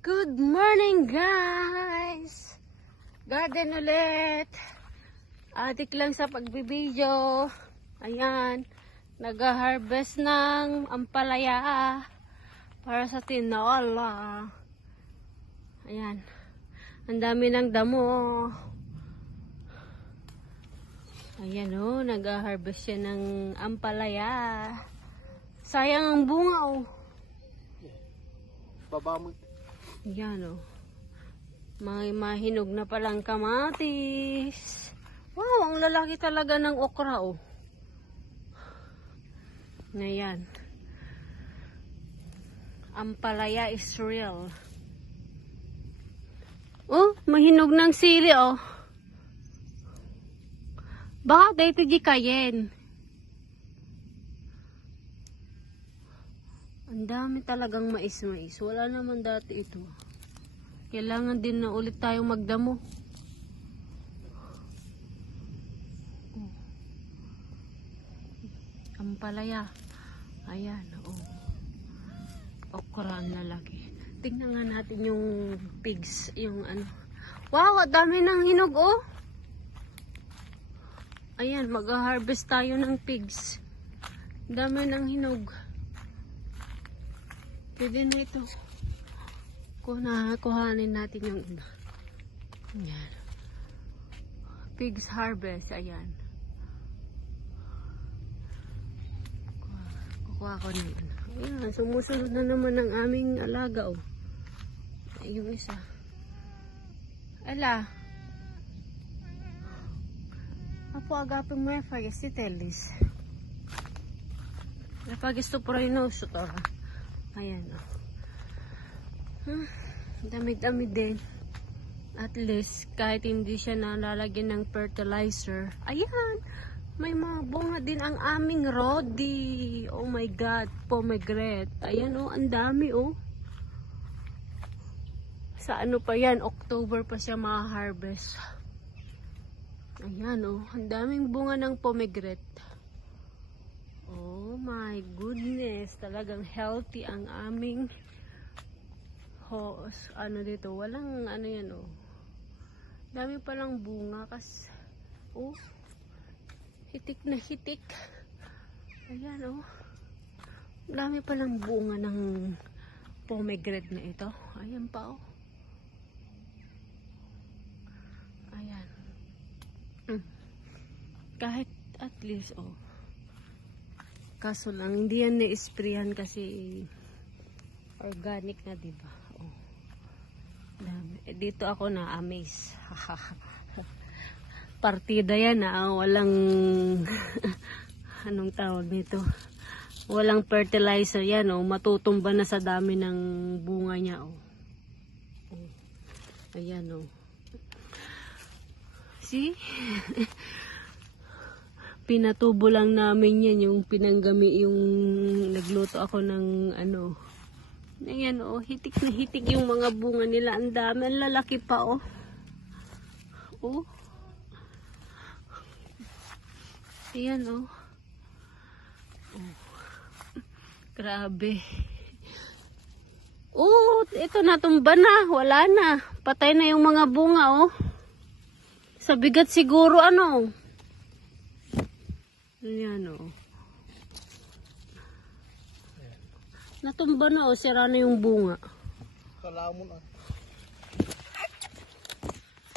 Good morning guys! Garden ulit. Adik lang sa pagbibideo. Ayan. Nag-harvest ng ampalaya para sa tinola. Ayan. Ang dami ng damo. Ayan o. Nag-harvest siya ng ampalaya. Sayang ang bunga o. Baba mo. Yan o. May mahinog na palang kamatis. Wow, ang lalaki talaga ng okra o. Ngayon. Ampalaya is real. Oh, mahinog ng sili o. Baka dito di kayen. Ang dami talagang mais-mais. Wala naman dati ito. Kailangan din na ulit tayong magdamo. Ampalaya. Ayan. Oh. Okra ang lalaki. Tingnan nga natin yung pigs. Yung ano. Wow, dami ng hinog oh. Ayan, mag-harvest tayo ng pigs. Dami ng hinog. Pwede na ito. Kuhanin natin yung iba. Ayan. Pigs harvest. Ayan. Kukuha ko na yun. Ayan. Sumusunod na naman ang aming alaga. Oh. Yung isa. Ala. Apo agapin mo yung fagestitelis. Napagisto po rin no. Sutora. Ayan o. Dami-dami din. At least, kahit hindi siya nalalagyan ng fertilizer. Ayan! May mga bunga din ang aming rodi. Oh my God. Pomegranate. Ayan o. Ang dami o. Sa ano pa yan? October pa siya ma-harvest. Ayan o. Ang daming bunga ng pomegranate. Oh my goodness, talagang healthy ang aming ano dito, walang ano yan oh. Dami palang bunga kasi oh, hitik na hitik. Ayan oh. Dami palang bunga ng pomegranate na ito. Ayan pa oh. Ayan. Kahit at least oh. Kaso lang, hindi yan na-sprayan kasi organic na, diba? Oh. Dami. Dito ako na-amaze. Partida yan, walang anong tawag nito? Walang fertilizer yan, oh. Matutumba na sa dami ng bunga niya, oh. Oh. Ayan, oh. See? Pinatubo lang namin yan, yung pinanggami, yung nagluto ako ng ano. Ayan oh, hitik na hitik yung mga bunga nila. Ang dami, ang lalaki pa oh. Oh. Ayan oh. Oh. Grabe. Oh, ito natumba na. Wala na. Patay na yung mga bunga oh. Sa bigat siguro ano. Ayan o. Natumba na o. Sira na yung bunga. Kalamon ah.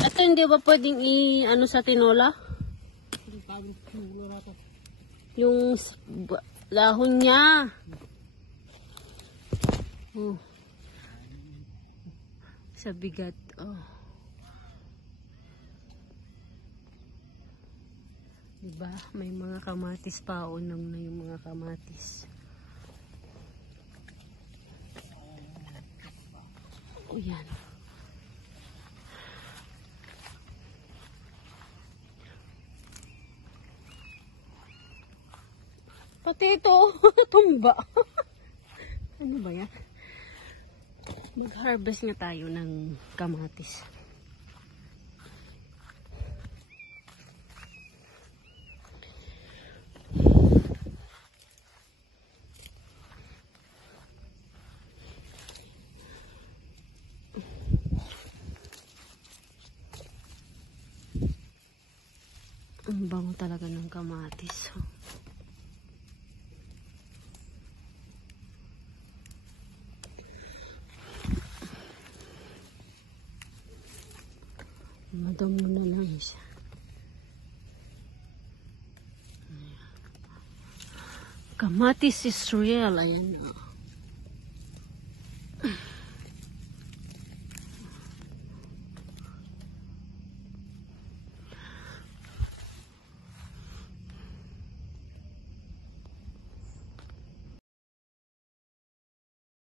Ito hindi ba pwedeng ano sa tinola? Yung dahon niya. Oh. Sa bigat. Oh. Diba? May mga kamatis pa. Unang na yung mga kamatis. O yan. Pati ito. Tumba. Ano ba yan? Mag-harvest nga tayo ng kamatis. Ang bango talaga ng kamatis. Madamo na lang siya. Kamatis is real. Ayan.